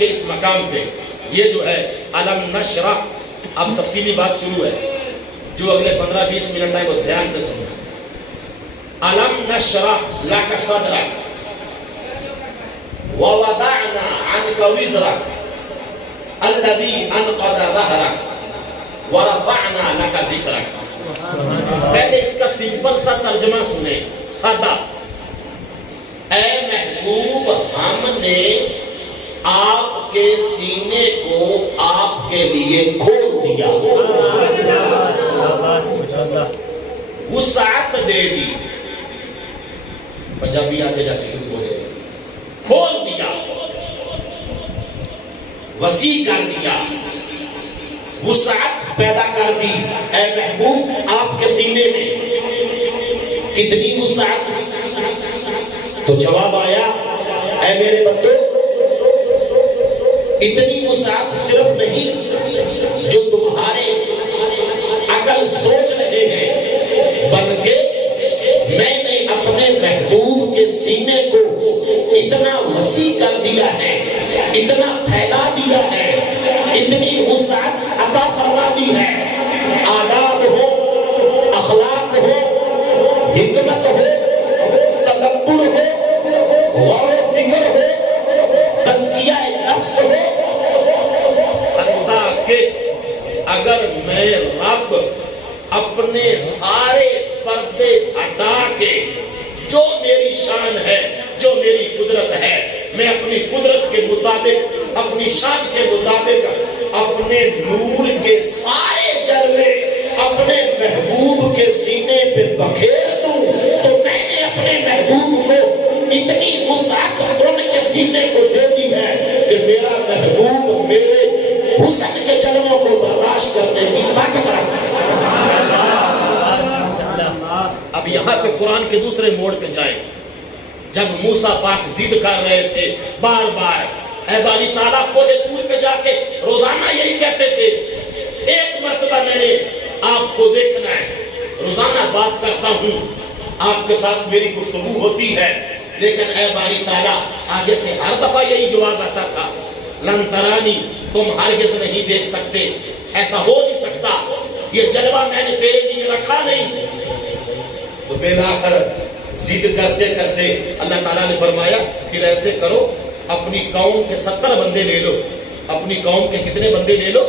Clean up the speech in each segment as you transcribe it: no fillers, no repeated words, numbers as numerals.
کے اس مقام پہ یہ جو ہے علم نشرح، اب تفصیلی بات شروع ہے، جو اگلے 15-20 منٹ ہے وہ دھیان سے سننا۔ علم نشرح لک صدرک ووضعنا عنک وزرک الذی انقض ظہرک ورفعنا لک ذکرک۔ پہلے اس کا سمپل سا ترجمہ سنیں، سادہ۔ اے محبوب، ہم نے آپ کے سینے کو آپ کے لیے کھول دیا، وسعت دے دی، پنجابی آگے جا کے شروع ہو جائے، کھول دیا، وسیع کر دیا، وسعت پیدا کر دی۔ اے محبوب، آپ کے سینے میں کتنی وسعت؟ تو جواب آیا، اے میرے بندو، اتنی وسعت صرف نہیں جو تمہارے عقل سوچ رہے ہیں، بلکہ میں نے اپنے محبوب کے سینے کو اتنا وسیع کر دیا ہے، اتنا پھیلا دیا ہے، اتنی وسعت عطا فرما دی ہے۔ آداب ہو، اخلاق ہو، حکمت ہو، تدبر ہو، غور و فکر ہو، تزکیہ نفس ہو، حتیٰ کہ اگر میں رب اپنے سارے پردے ہٹا کے جو میری شان ہے، جو میری قدرت ہے، میں اپنی قدرت کے مطابق، اپنی شان کے مطابق اپنے نور کے سارے جلوے اپنے محبوب کے سینے پہ بکھیر دوں، تو میں نے اپنے محبوب کو اتنی وسعت ان کے سینے کو دے دی ہے کہ میرا محبوب میرے حسن کے جلووں کو برداشت کرنے کی طاقت رکھتا ہے۔ اب یہاں پہ قرآن کے دوسرے موڑ پہ جائیں۔ جب موسیٰ پاک ضد کر رہے تھے بار بار، اے باری تعالیٰ کوہ طور پہ جا کے روزانہ یہی کہتے تھے، ایک مرتبہ میں نے آپ کو دیکھنا ہے، روزانہ بات کرتا ہوں، آپ کے ساتھ میری گفتگو ہوتی ہے، لیکن اے باری تعالیٰ آگے سے ہر دفعہ یہی جواب آتا تھا، لن ترانی، تم ہرگز نہیں دیکھ سکتے، ایسا ہو نہیں سکتا، یہ جلوہ میں نے تیرے لیے رکھا نہیں۔ تو بلاخر ضد کرتے کرتے اللہ تعالیٰ نے فرمایا پھر ایسے کرو، اپنی قوم کے 70 بندے لے لو۔ اپنی قوم کے کتنے بندے لے لو؟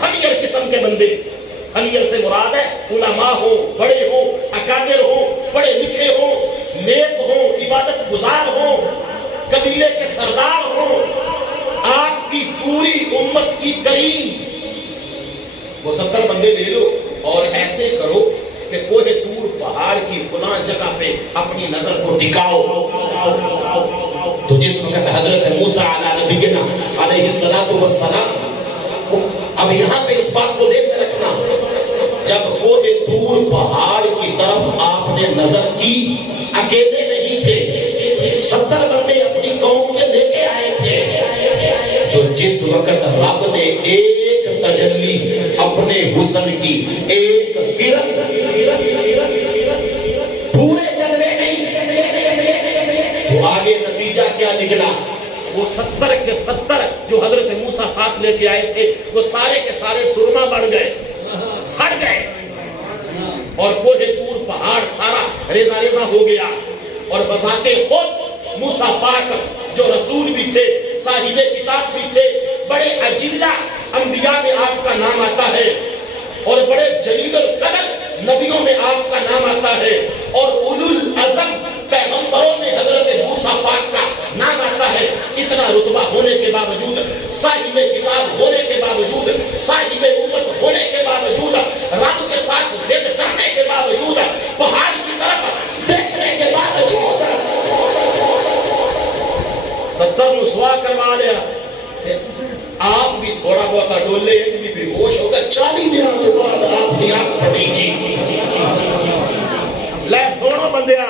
خنیر قسم کے بندے۔ خنیر سے مراد ہے علماء ہو، بڑے ہو، اکابر ہو، پڑھے لکھے ہو، نیک ہو، عبادت گزار ہو، قبیلے کے سردار ہو، آپ کی پوری امت کی کریم، وہ 70 بندے لے لو اور ایسے کرو کہ کوہ طور پہاڑ کی فلاں جگہ پہ اپنی نظر کو ٹکاؤ۔ تو جس وقت حضرت موسیٰ علیہ نبینا علیہ السلام، اب یہاں پہ اس بات کو ذہن میں رکھنا، جب کوہ طور پہاڑ کی طرف آپ نے نظر کی، اکیلے نہیں تھے، 70 بندے اپنی قوم کے لے کے آئے تھے، تو جس وقت رب نے ایک تجلی اپنے حسن کی، ایک کرن، پورے جلوے نہیں، تو آگے نتیجہ کیا نکلا؟ وہ 70 کے 70 جو حضرت موسیٰ ساتھ لے کے آئے تھے، وہ سارے کے سارے سرما بن گئے، سڑ گئے، اور کوہ طور پہاڑ سارا ریزہ ریزہ ہو گیا۔ اور بذات خود موسیٰ پاک جو رسول بھی تھے، صاحب کتاب بھی تھے، بڑے اجلہ انبیاء میں آپ کا نام آتا ہے، اور بڑے جلیل القدر نبیوں میں آپ کا نام آتا ہے، اور اولو العزم پیغمبروں میں حضرت موسیٰ پاک کا نام آتا ہے۔ اتنا رتبہ ہونے کے باوجود، صاحب کتاب ہونے کے باوجود، صاحب امت ہونے کے باوجود، رب کے ساتھ ضد کرنے کے باوجود، پہاڑ کی طرف دیکھنے کے باوجود 70 مسوا کروا لیا۔ آپ بھی تھوڑا بہت ڈولے، ایک بھی بے ہوش ہوگا، 40 دنوں کے بعد آپ نے آنکھ پھٹی جی۔ لے سوڑو بندیا،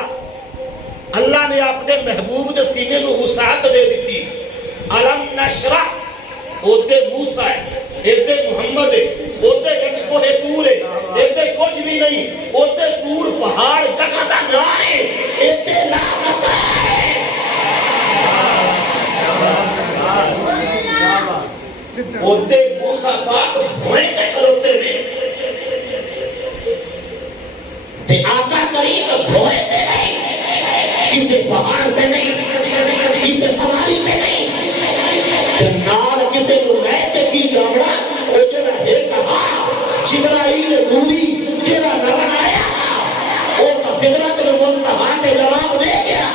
اللہ نے اپنے محبوب دے سینے نو وسعت دے دیتی۔ علم نشرح، اوتے موسیٰ ہے، ایتے محمد ہے، اوتے کچھ کوہ طور ہے، ایتے کچھ بھی نہیں، اوتے طور پہاڑ جگہ دا نہ ہے، ایتے نام ہے۔ ہوتے موسیٰ پاک بھوئے تے کھلوتے میں تے آقا کریم بھوئے تے نہیں، کسے پہاڑ پہ نہیں، کسے سواری پہ نہیں، تے نال کسے نمائتے کی جامڑا او جنہ ہے کہا جبرائیل نوری جنہ نرن آیا او تصدرت المنتہا تے جواب دے گیا۔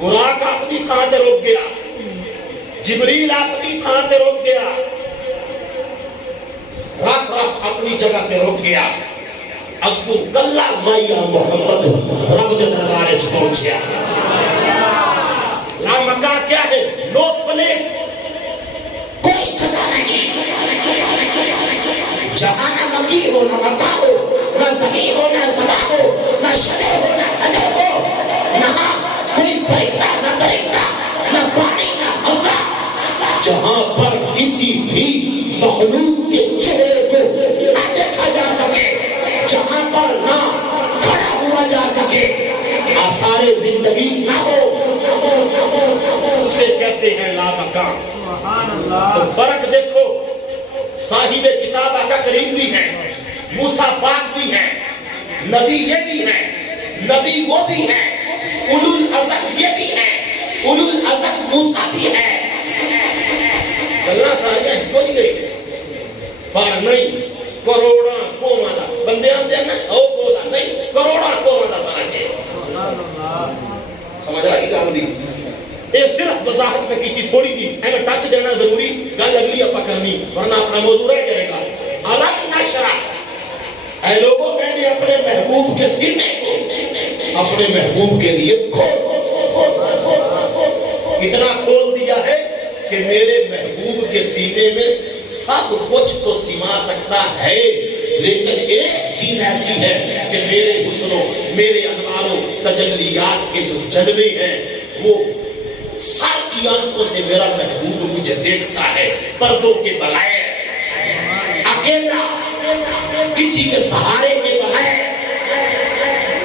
براق اپنی تھان تے رک گیا، جبریل اپنی تھان تے رک گیا، رکھ اپنی جگہ تے رک گیا۔ ابو کلہ مائیا محمد رب دے دربارے پہنچیا۔ لا مکان کیا ہے؟ نو پلیس، کوئی جگہ نہیں جہاں نہ مکی ہو نہ مکہ ہو، نہ زمین ہو نہ زبا ہو، نہ شدہ ہو نہ حجر ہو، نہ کوئی پرندہ نہ درندہ، نہ پانی نہ ہوا، جہاں پر کسی بھی مخلوق کے چہرے کو نہ دیکھا جا سکے، جہاں پر نہ کھڑا ہوا جا سکے، آثار زندگی نہ ہو، اسے کہتے ہیں لا مکان۔ تو فرق دیکھو، صاحب کتاب آقا کریم بھی ہیں، موسیٰ پاک بھی ہیں، نبی یہ بھی ہیں، نبی وہ بھی ہیں، اولو العزم یہ بھی ہیں، اولو العزم موسیٰ بھی ہیں۔ اللہ سارے کو نہیں گئی پر نہیں کروڑا کو مانا بندے آتے ہیں 100 کو نہیں کروڑا کو مانا فرق ہے۔ سمجھ آگی کام دی ایک صرف وضاحت میں کی تھوڑی تھی، اگر ٹچ دینا ضروری گل اگلی اپا کرنی ورنہ اپنا موضوع رہ جائے گا۔ علم نشرح، اے لوگوں میں نے اپنے محبوب کے سینے کو اپنے محبوب کے لیے اتنا کھول دیا ہے کہ میرے محبوب کے سینے میں سب کچھ تو سما سکتا ہے، لیکن ایک چیز ایسی ہے کہ میرے حسنوں، میرے انواروں، تجلیات کے جو جلوے ہیں وہ سر کی آنکھوں سے میرا محبوب مجھے دیکھتا ہے، پردوں کے بغیر، اکیلا، کسی کے سہارے کے بغیر۔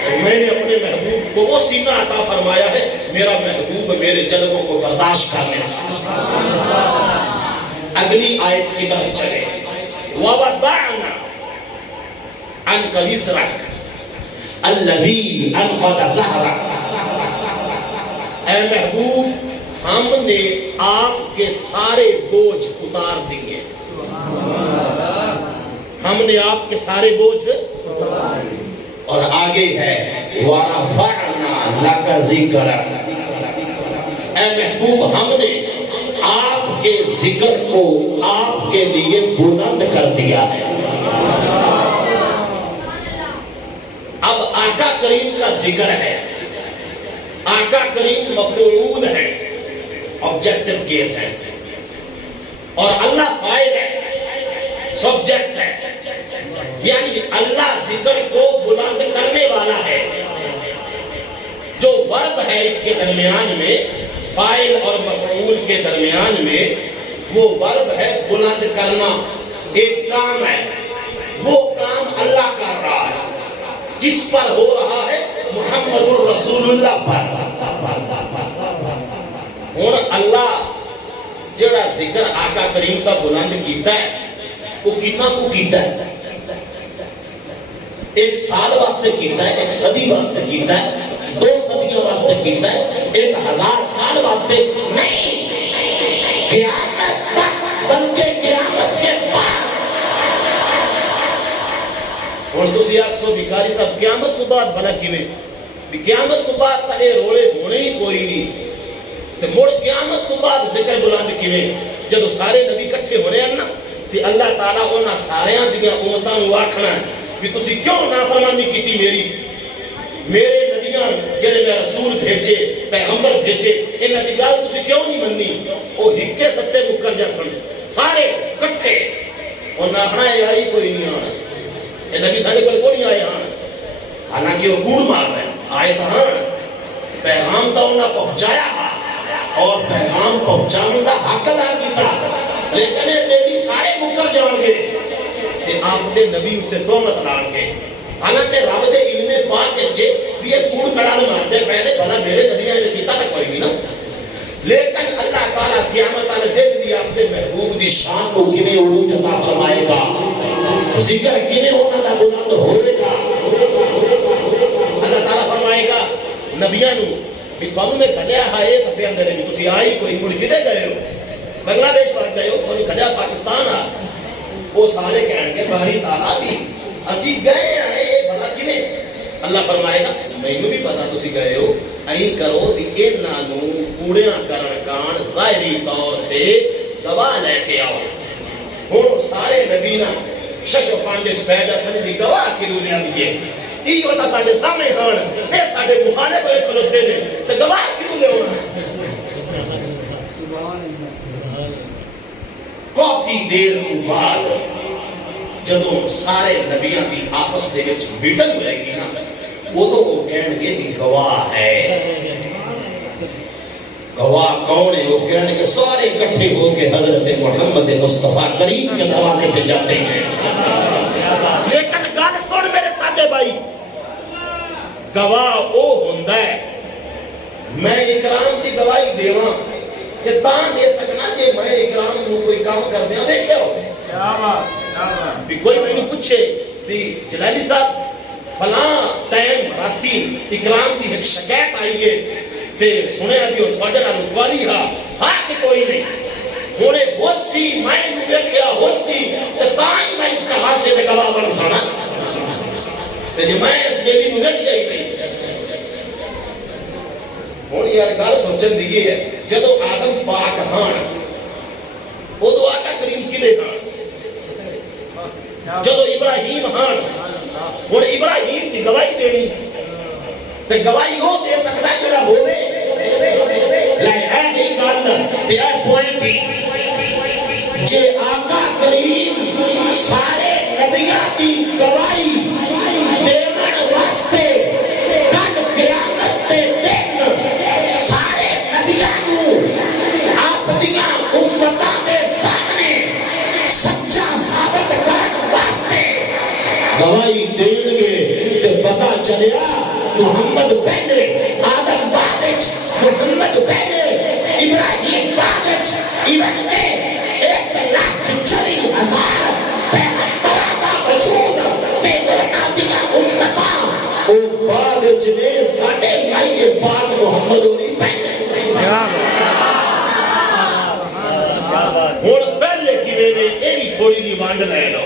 تو میں نے اپنے محبوب کو وہ سینہ عطا فرمایا ہے، میرا محبوب میرے جلووں کو برداشت کر لے۔ اگلی آیت کی طرف چلے، وَوَضَعْنَا عَنْكَ وِزْرَكَ الَّذِي أَنْقَضَ ظَهْرَكَ۔ اے محبوب ہم نے آپ کے سارے بوجھ اتار دیے، ہم نے آپ کے سارے بوجھ اور آگے ہے وَرَفَعْنَا لَكَ ذِكْرَكَ۔ اے محبوب ہم نے آپ کے ذکر کو آپ کے لیے بلند کر دیا ہے۔ اب آقا کریم کا ذکر ہے، آقا کریم مفعول ہے، آبجیکٹو کیس ہے، اور اللہ فاعل ہے، سبجیکٹ ہے، یعنی اللہ ذکر کو بلند کرنے والا ہے۔ جو ورب ہے اس کے درمیان میں، فاعل اور مفعول کے درمیان میں، وہ ورب ہے بلند کرنا، ایک کام ہے، وہ کام اللہ کر رہا ہے۔ کس پر ہو رہا ہے؟ محمد الرسول اللہ پر۔ اور اللہ جڑا ذکر آقا کریم کا بلند کیتا ہے وہ کتنا کو کیتا ہے؟ 1 سال واسطے کیتا ہے، 1 صدی واسطے کیتا ہے، 2 صدیوں واسطے کیتا ہے، 1000 سال واسطے نہیں، قیامت تک، بلکہ قیامت کے بعد۔ اور دوسری آج سو بھکاری صاحب قیامت تو بعد بھلا کیویں؟ قیامت تو بعد پہلے روڑے ہونے ہی کوئی نہیں، تو مڑ قیامت تو بعد ذکر بلند کیویں؟ جب سارے نبی کٹھے ہونے ہیں نا، کہ اللہ تعالیٰ انہاں ساریاں دیاں امتاں نوں آکھنا ہے کہ تسی کیوں نافرمانی کیتی میرے نبیاں جڑے میں رسول بھیجے، پیغمبر بھیجے، انہاں دی گل تسی کیوں نہیں مننی؟ او ہکے ستے مکر جا سن سارے کٹھے، اور نہ آخنا آئی کوئی نہیں آنا، یہ نبی ساڑھے کل کوئی نہیں آئے ہاں، حالانکہ وہ گوڑ مار رہے ہیں، آئے تو ہاں، پیغام تو انہاں پہنچایا اور پیغام پہنچانے کا حق ادا کیتا، لیکن یہ نبی سارے مکر جان گے کہ آپ دے نبی اتے تہمت لان گے۔ حالانکہ رب دے علم پاک چے بھی یہ کوڑ کڑا مارتے پہلے بھلا میرے نبی آئے کیتا تک کوئی نہیں نا، لیکن اللہ تعالیٰ قیامت والے دن بھی اپنے محبوب دی شان کو کیویں عروج عطا فرمائے گا، ذکر کیویں انہاں دا بلند ہوئے گا۔ اللہ تعالیٰ فرمائے گا نبیاں نو بھی تھانوں میں کھڑیا ہے تے پہ اندر بھی تسی آئی کوئی مڑ کدے گئے ہو، بنگلہ دیش وچ گئے ہو، تھانوں کھڑیا پاکستان آ، وہ سارے کہن گے باری تعالیٰ بھی اسی گئے ہیں اے بھلا کیویں؟ اللہ فرمائے گا مینوں بھی پتا تسی گئے ہو، این کرو بھی انہاں نو کوڑیاں کرن کان ظاہری طور تے گواہ لے کے آؤ۔ ہن سارے نبی نا شش و پانچ وچ پے جا سن دی گواہ کی دنیا دی ہے، ای ہوتا ساڈے سامنے ہن اے ساڈے بخانے کوئی کھلوتے نے تے گواہ کیوں دے ہونا؟ کافی دیر تو بعد جدوں سارے نبیاں دی آپس دے وچ میٹنگ ہوئے گی نا، وہ کہن گے بھی گواہ ہے۔ گواہ کون ہے؟ وہ کہنے کہ سارے اکٹھے ہو کے حضرت محمد مصطفیٰ کریم کے دروازے پہ جاتے ہیں۔ لیکن گل سن میرے ساتھے بھائی، گواہ او ہوندا ہے میں اکرام کی گواہی دیواں کہ تاں دے سکنا کہ میں اکرام نو کوئی کام کردیاں دیکھے ہو بھی کوئی مینوں پوچھے بھی جلالی صاحب فلاں ٹائم راتی اکرام کی ایک شکایت آئی ہے تے سنیا بھی وہ تھوڑے نال اٹھوالی ہاں کہ کوئی نہیں ہونے ہوسی میں دیکھیا ہوسی تے تاں ہی میں اس کا واسطے دے گواہ بن سنا تے جے میں اس بیبی نو دیکھیا ہی نہیں۔ ہن یار گل سوچن دی ہے جدوں آدم پاک ہن اودوں آقا کریم کدے ہن، جدوں ابراہیم ہن ہن ابراہیم کی گواہی دینی تے گواہی وہ دے سکتا ہے جڑا ہوے لے اے نہیں گل تے اے پوائنٹ جے آقا کریم سارے نبیاں دی گواہی دیون واسطے کل قیامت تے دن سارے نبیاں نو اپنیاں امتاں دے سامنے سچا ثابت کرن واسطے گواہی دین گے تے پتہ چلیا محمد پہلے، آدم بعد محمد پہلے، ابراہیم بعد ایون دے 1,40,000 پیغمبراں دا وجود پیغمبراں دیاں امتاں او بعد نے ساڈے مائے پاک محمد ہوری پہلے۔ ہن پہلے کیویں نے اے بھی تھوڑی جی وانڈ لے لو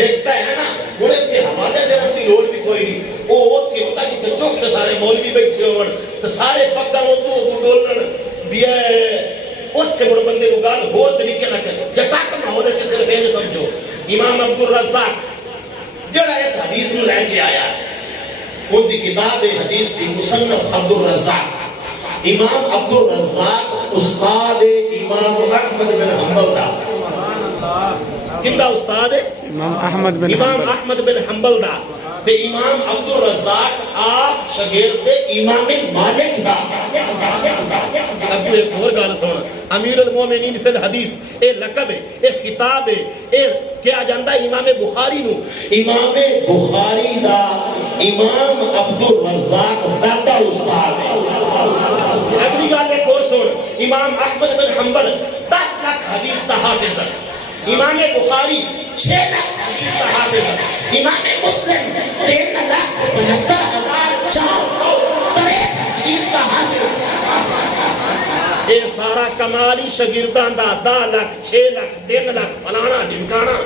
ایک تا ہے نا بڑے تھے حوالے دے ان کی لوڑ بھی کوئی نہیں، وہ اوتھے ہوتا کہ چوکھے سارے مولوی بیٹھے ہون تے سارے پگاں اتوں ڈولن بھی اوتھے بڑے بندے کو گل ہو طریقے نہ کر جٹاک ماحول وچ صرف یہ سمجھو امام عبدالرزاق جڑا اس حدیث نو لے کے آیا ان دی کتاب حدیث دی مصنف عبدالرزاق، امام عبدالرزاق استاد امام احمد بن حنبل دا، کندا استاد امام احمد بن حنبل دا تے امام عبدالرزاق آپ شاگرد امام مالک دا۔ ابو ایک اور گل سن، امیر المومنین فی الحدیث اے لقب ہے، اے خطاب ہے، اے کیا جاندا امام بخاری نو، امام بخاری دا امام عبدالرزاق دادا استاد ہے۔ اگلی گل ایک اور سن، امام احمد بن حنبل 10 لاکھ حدیث دا حافظ ہے، امام بخاری 6 لاکھ حدیث کا حافظ ہے، امام مسلم 3,75,463 حدیث کا حافظ ہے۔ یہ سارا کمالی شاگردان دا 10 لاکھ 6 لاکھ 3 لاکھ فلانا ڈھمکانا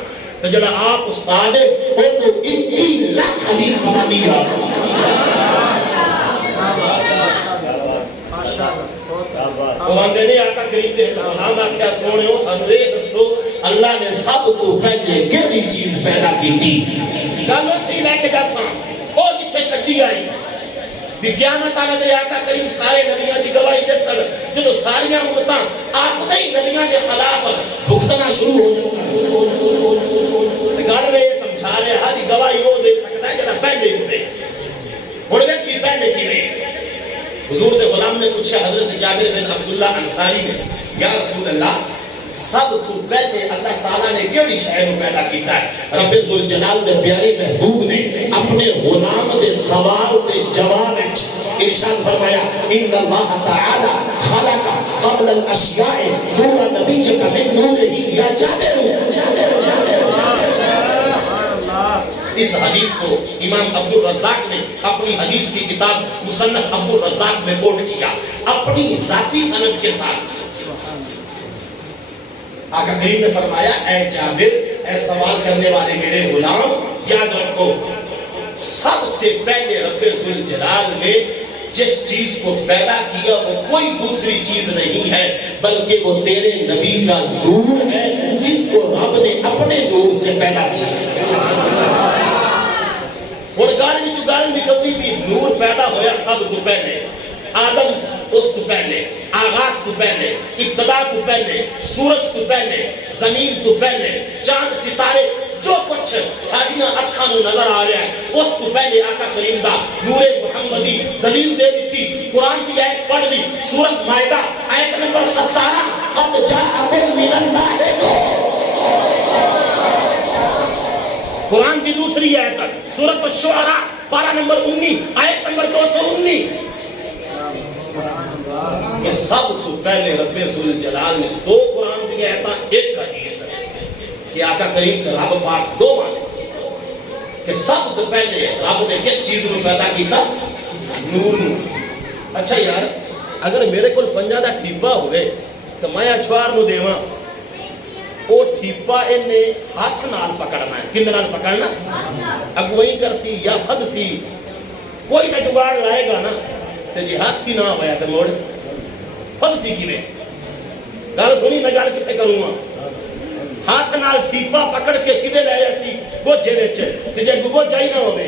تو جڑا آپ استاد ہے وہ تو 21 لاکھ حدیث بنانی ہے۔ وہ آندے نے آقا کریم دے ہم آکھیا سونے ہو سانو اے دسو اللہ نے سب تو پہلے کیڑی چیز پیدا کیتی؟ چلو تھی لے کے دساں او جتھے چھڈی آئی قیامت والے دے آقا کریم سارے نبیاں دی گواہی دسن جدوں ساریاں امتاں اپنے ہی نبیاں دے خلاف بھگتنا شروع ہو جائے گل میں یہ سمجھا رہے ہر گواہی وہ دے سکتا ہے جڑا پہلے ہوئے۔ ہن ویکھی پہلے کیویں حضور دے غلام نے پوچھا حضرت جابر بن عبداللہ انصاری نے، یا رسول اللہ سب تو پہلے اللہ تعالیٰ نے کیڑی شے نو پیدا کیتا ہے؟ رب ذوالجلال دے پیارے محبوب نے اپنے غلام دے سوال دے جواب وچ ارشاد فرمایا ان اللہ تعالی خلق قبل الاشیاء نور نبیک من نورہ یا جابر. اس حدیث کو امام عبد الرزاق نے اپنی حدیث کی کتاب مصنف عبد الرزاق میں کوٹ کیا اپنی ذاتی سند کے ساتھ. آقا کریم نے فرمایا اے جابر، اے سوال کرنے والے میرے غلام، یاد رکھو سب سے پہلے رب ذوالجلال نے جس چیز کو پیدا کیا وہ کوئی دوسری چیز نہیں ہے بلکہ وہ تیرے نبی کا نور ہے جس کو رب نے اپنے نور سے پیدا کیا. اور گالی چگال نکلتی بھی نور پیدا ہویا سب تو پہلے، آدم اس کو پہلے، آغاز تو پہلے، ابتدا تو پہلے، سورج تو پہلے، زمین تو پہلے، چاند ستارے جو کچھ ساڑیاں اکھاں نو نظر آ رہا ہے اس کو پہلے آقا کریم دا نور محمدی دلیل دے دیتی. قرآن کی آیت پڑھ دی، سورۃ مائدہ آیت نمبر 17 قد جاءکم من اللہ نور. قرآن کی دوسری آیت سورۃ الشعراء پارہ نمبر 19 آیت نمبر 219 کہ سب تو پہلے رب ذوالجلال نے دو قرآن کی آیتاں ایک حدیث ہے کہ آقا کریم کا رب پاک دو مانے کہ سب تو پہلے رب نے کس چیز کو پیدا کیتا؟ نور نو. اچھا یار اگر میرے کو پنجا دا ٹھیپا ہوئے تو میں اچھوار نو دیواں وہ ٹھیپا انہیں ہاتھ نال پکڑنا ہے. کن نال پکڑنا؟ اگوئی کرسی یا پھد سی کوئی تا جگاڑ لائے گا نا تو جی ہاتھ ہی نہ ہویا تو موڑ پھد سی کی میں گال سنی میں گال کتے کروں گا. ہاتھ نال ٹھیپا پکڑ کے کدے لے جاسی گوچے ویچے تجھے گوچا ہی نہ ہوئے،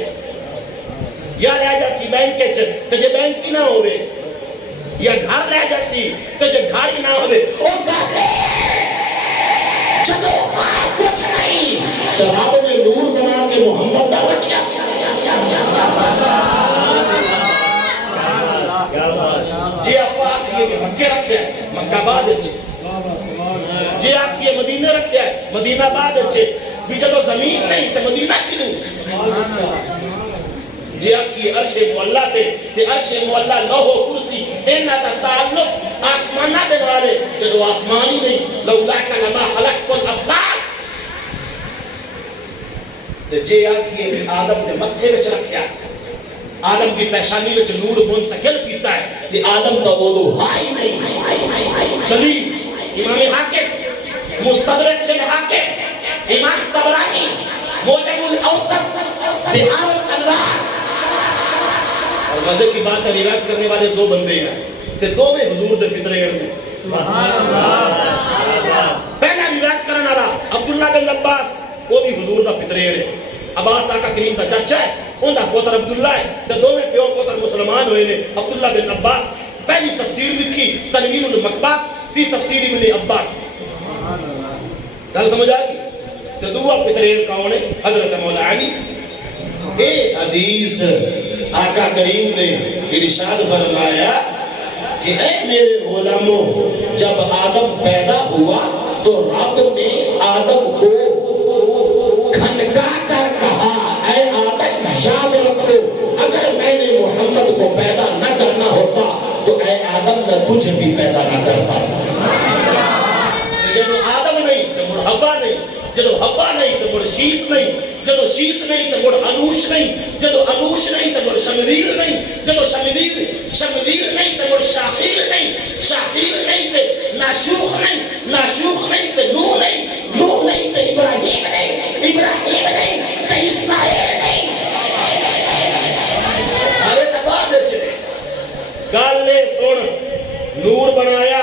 یا لے جاسی بینکے چ تجھے بینک ہی نہ ہوئے، یا گھر لے جاسی تجھے گھر ہی نہ ہوئے. اور گھر جدو کچھ نہیں تو رب نے نور بنا کے محمد دا رکھیا. جی آپ آکھئے کہ مکہ رکھیا ہے مکہ بعد اچھے، جی آکھئے مدینہ رکھیا ہے مدینہ بعد اچھے، بھی جدو زمین نہیں تو مدینہ کی دوں. جی آکھئے عرش مولا تے کہ عرش مولا لوہ کرسی اینا تا تعلق آسمانہ دے نالے جدو آسمانی نہیں لولاک لما خلق کن افلاک. جی آکھئے کہ آدم نے متھے وچ رکھیا، آدم کی پیشانی وچ نور منتقل کیتا ہے کہ آدم کا وضو ہائی نہیں. دلیل امام حاکم مستدرک للحاکم امام طبرانی موجب الاوسط بحار الانوار. اور مزے کی بات ہے روایت کرنے والے دو بندے ہیں کہ دو میں حضور دے پترے ہیں. سبحان اللہ. پہلا روایت کرنا رہا عبداللہ بن عباس وہ بھی حضور دا پترے ہیں. عباس آقا کریم دا چچا ہے ان دا پوتر عبداللہ ہے تو دو میں پیو پوتر مسلمان ہوئے نے. عبداللہ بن عباس پہلی تفسیر لکھی تنویر المقباس فی تفسیر ابن عباس. گل سمجھ آگی؟ تو دعا پتریر کون ہے؟ حضرت مولا علی. اے حدیث آقا کریم نے ارشاد فرمایا کہ اے میرے غلاموں جب آدم پیدا ہوا تو رب نے آدم کو کھنکا کر کہا اے آدم یاد رکھو اگر میں نے محمد کو پیدا نہ کرنا ہوتا تو اے آدم میں تجھے بھی پیدا نہ کرتا تھا. جب آدم نہیں تو مڑ حوا نہیں، جب حوا نہیں تو مڑ شیس نہیں، جب شیس نہیں تو مڑ انوش نہیں، جب انوش نہیں تو مڑ شمویل نہیں، جب شمویل نہیں تو مڑ شاخیل نہیں، شاخیل نہیں تو ناشوخ نہیں، ناشوخ نہیں تو نوح نہیں، نوح نہیں تو ابراہیم نہیں، ابراہیم نہیں تو اسماعیل نہیں. سارے تباہ دے چلے گالے سن نور بنایا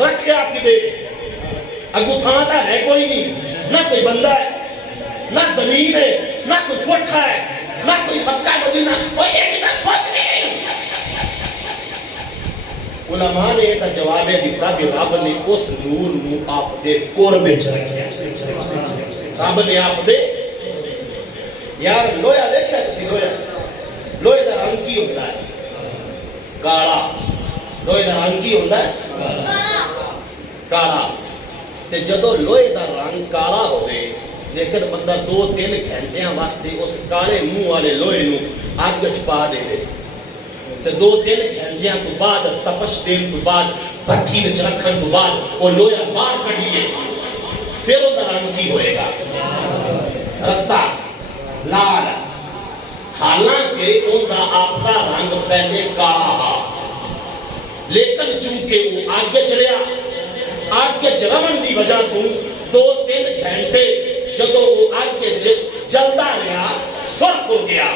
رکھیا کدے اگو تھان تا ہے کوئی نہیں، نہ کوئی بندہ ہے، نہ زمین ہے، نہ کوئی کوٹھا ہے، نہ کوئی مکہ مدینہ، اور ایک ادھر کچھ نہیں. علماء نے یہ جواب دیتا کہ رب نے اس نور نو آپ دے قربے چ رکھیا. رب نے آپ دے یار لویا دیکھا تسی لوہے دا رنگ کی ہوتا ہے؟ کالا. لوہے دا رنگ کی ہوتا ہے؟ کالا. تے جدو لوہے دا رنگ کالا ہوئے لیکن بندہ 2-3 گھنٹیاں واسطے اس کالے منہ والے لوہے نو اگ وچ پا دے تے 2-3 گھنٹیاں تو بعد تپش دین تو بعد بھٹی وچ رکھن تو بعد وہ لویا باہر کڈیے پھر وہ رنگ کی ہوئے گا رتا لال حالانکہ ان کا آپ کا رنگ پہلے کالا ہا لیکن چونکہ وہ آگے چلیا آگے چلون دی وجہ تو 2-3 گھنٹے جدو وہ آگے جلدا رہا سرخ ہو گیا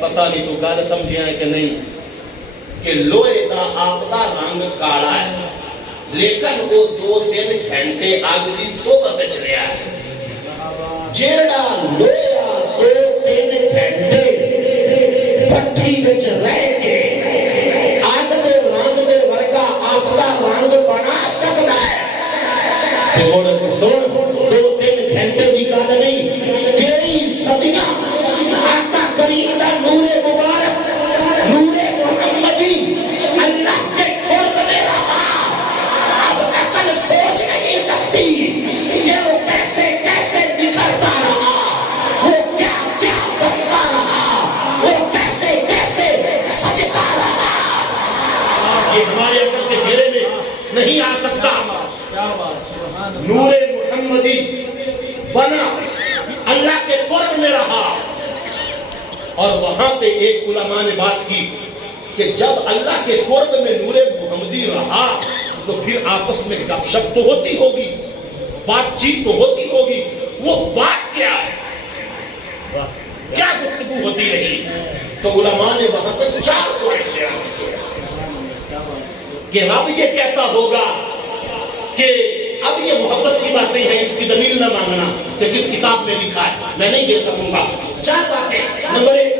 پتہ نہیں تو گل سمجھیا ہے کہ نہیں کہ لوہے دا آپ کا رنگ کالا ہے لیکن وہ 2-3 گھنٹے آگ دی صحبت چلیا ہے جیڑا لوہا 2-3 گھنٹے بھٹی وچ رہ کے آگ دے رنگ دے ورگا آپ کا رنگ بنا سکتا ہے سن 2-3 گھنٹے کی گل نہیں کئی صدیاں آقا کریم دا نور مبارک نور محمدی اللہ کے قرب میں رہا اب عقل سوچ نہیں سکتی کہ وہ کیسے کیسے نکلتا رہا وہ کیا کیا بنتا رہا وہ کیسے کیسے سجتا رہا یہ ہمارے عقل کے گھیرے میں نہیں آ سکتا نور محمدی بنا اللہ کے قرب میں رہا اور وہاں پہ ایک علماء نے بات کی کہ جب اللہ کے قرب میں نور محمدی رہا تو پھر آپس میں گپ شپ تو ہوتی ہوگی بات چیت تو ہوتی ہوگی وہ بات کیا ہے کیا گفتگو ہوتی رہی تو علماء نے وہاں پہ 4 پوائنٹ دیا کہ رب یہ کہتا ہوگا کہ اب یہ محبت کی باتیں ہیں اس کی دلیل نہ مانگنا کہ کس کتاب میں لکھا ہے میں نہیں دے سکوں گا 4 باتیں نمبر 1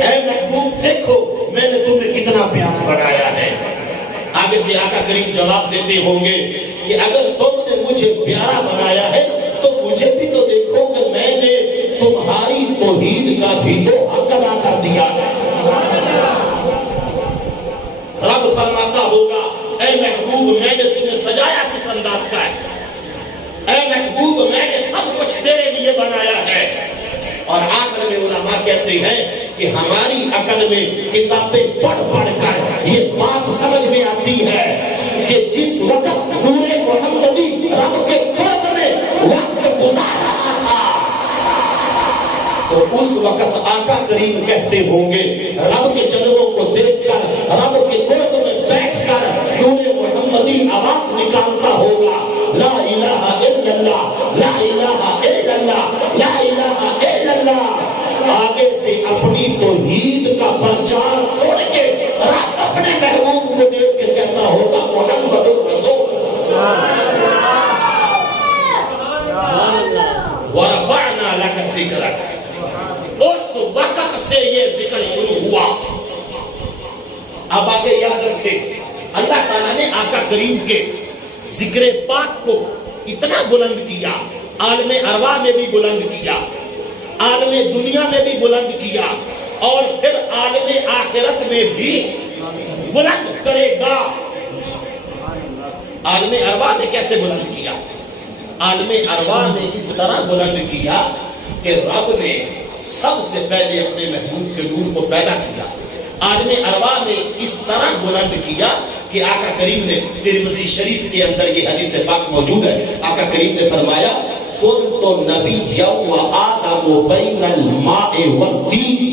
اے محبوب دیکھو میں نے تمہیں کتنا پیارا بنایا ہے آگے سے آقا کریم جواب دیتے ہوں گے کہ اگر تم نے مجھے پیارا بنایا ہے تو مجھے بھی تو دیکھو کہ میں نے تمہاری توحید کا بھی تو حق ادا کر دیا رب فرماتا ہوگا اے محبوب میں نے تمہیں سجایا کس انداز کا ہے اے محبوب میں نے سب کچھ تیرے لیے بنایا ہے اور آخر میں علماء کہتے ہیں کہ ہماری عقل میں کتابیں پڑھ پڑھ کر یہ بات سمجھ میں آتی ہے کہ جس وقت نور محمدی رب کے قرب میں وقت گزار رہا تھا تو اس وقت آقا کریم کہتے ہوں گے رب کے جلووں کو دیکھ کر رب کے قرب میں بیٹھ کر نور محمدی آواز نکالتا ہوگا لا الہ الا اللہ لا الہ الا اللہ لا الہ الا اللہ آگے سے اپنی توحید کا پرچار سن کے رب اپنے محبوب کو دیکھ کے کہتا ہوگا محمد الرسول ورفعنا لك ذکرک اس وقت سے یہ ذکر شروع ہوا اب آگے یاد رکھیں اللہ تعالیٰ نے آقا کریم کے ذکر پاک کو اتنا بلند کیا عالم ارواح میں بھی بلند کیا عالم دنیا میں بھی بلند کیا اور پھر عالم آخرت میں بھی بلند کرے گا عالم ارواح میں کیسے بلند کیا عالم ارواح میں اس طرح بلند کیا کہ رب نے سب سے پہلے اپنے محبوب کے نور کو پیدا کیا عالم ارواح میں اس طرح بلند کیا کہ آقا کریم نے ترمذی شریف کے اندر یہ حدیث پاک موجود ہے آقا کریم نے فرمایا كنت نبيا وآدم بين الماء والطين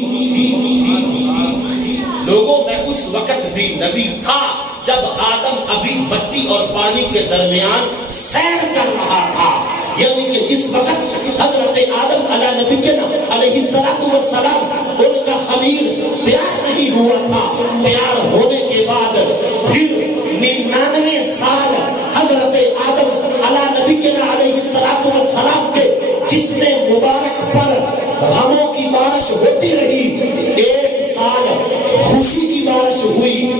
لوگوں میں اس وقت بھی نبی تھا جب آدم ابھی مٹی اور پانی کے درمیان سیر کر رہا تھا یعنی کہ جس وقت حضرت آدم علیہ نبی کے علیہ السلام ان کا خمیر تیار نہیں ہوا تھا تیار ہونے کے بعد پھر 99 سال حضرت آدم علیہ نبی کے علیہ السلام کے جسم مبارک پر غموں کی بارش ہوتی رہی 1 سال خوشی کی بارش ہوئی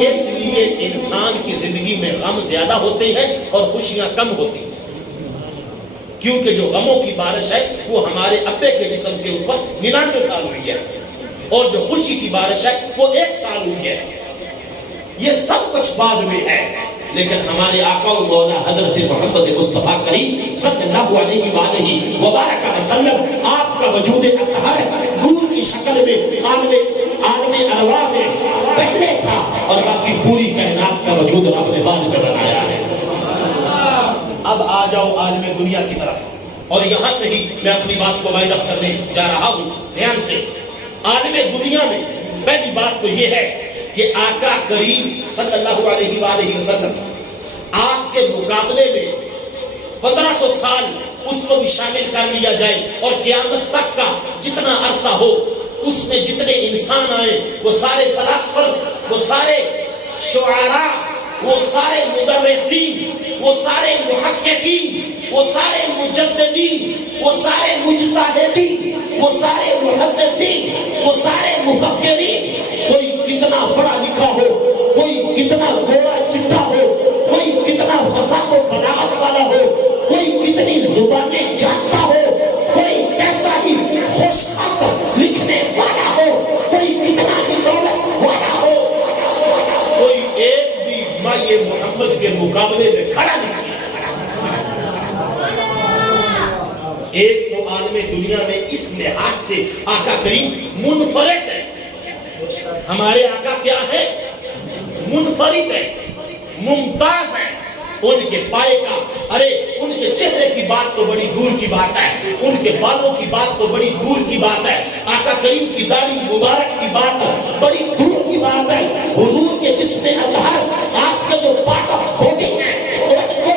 اس لیے انسان کی زندگی میں غم زیادہ ہوتے ہیں اور خوشیاں کم ہوتی ہیں کیونکہ جو غموں کی بارش ہے وہ ہمارے ابے کے جسم کے اوپر 99 سال ہوئی ہے اور جو خوشی کی بارش ہے وہ 1 سال ہوئی ہے یہ سب کچھ بعد میں ہے لیکن ہمارے آقا و مولا حضرت محمد مصطفیٰ کریم صلی اللہ علیہ وآلہ وبارک وسلم آپ کا وجود اطہر نور کی کی شکل میں عالم ارواح میں پہلے تھا، اور باقی پوری کائنات کا وجود رب نے بعد میں بنایا ہے۔ اب آ جاؤ عالم دنیا کی طرف، اور یہاں پہ ہی میں اپنی بات کو وائنڈ اپ کرنے جا رہا ہوں دھیان سے۔ عالم دنیا میں پہلی بات تو یہ ہے کہ آقا کریم صلی اللہ علیہ وآلہ وسلم آپ کے مقابلے میں 1500 سال اس کو بھی شامل کر لیا جائے، اور قیامت تک کا جتنا عرصہ ہو اس میں جتنے انسان آئے، وہ سارے فلاسفر، وہ سارے شعراء، وہ سارے مدرسین، وہ سارے محققین، وہ سارے مجددین، وہ سارے مجتہدین، وہ سارے محدثین، وہ سارے مفکرین، کوئی کتنا پڑھا لکھا ہو، کوئی کتنا گورا چٹا ہو، کوئی کتنا فصاحت و بلاغت والا ہو، کوئی کتنی زبانیں جانتا ہو، کوئی کیسا ہی خوش خط لکھنے والا ہو، کوئی کتنا ہی دولت والا ہو، کوئی ایک بھی مائے محمد کے مقابلے میں کھڑا نہیں۔ ایک تو عالم دنیا میں اس لحاظ سے آقا کریم منفرد ہے۔ ہمارے آقا کیا ہے؟ منفرد ہے، ممتاز ہے۔ ان کے پائے کا، ارے ان کے چہرے کی بات تو بڑی دور کی بات ہے، ان کے بالوں کی بات تو بڑی دور کی بات ہے، آقا کریم کی داڑھی مبارک کی بات بڑی دور کی بات ہے۔ حضور کے جسم اطہر، آپ کے جو پارٹ آف باڈی ہیں ان کو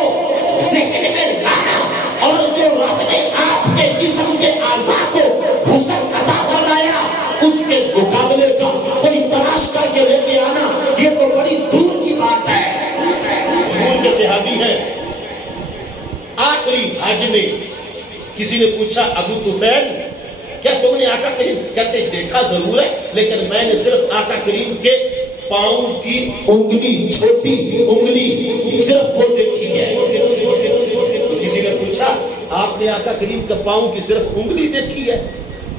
ذہن میں لانا، اور جو رب نے آپ کے جسم کے اعضاء کو حسن عطا فرمایا، اس کے مقابلے کا کوئی تلاش کر کے لے کے آنا، یہ تو بڑی دور کی بات ہے۔ حضور کے صحابی ہیں، آخری حج میں کسی نے پوچھا ابو طفیل کیا تم نے آقا کریم؟ کہتے دیکھا ضرور ہے، لیکن میں نے صرف آقا کریم کے پاؤں کی انگلی، چھوٹی انگلی صرف وہ دیکھی ہے۔ تو کسی نے پوچھا آپ نے آقا کریم کے پاؤں کی صرف انگلی دیکھی ہے؟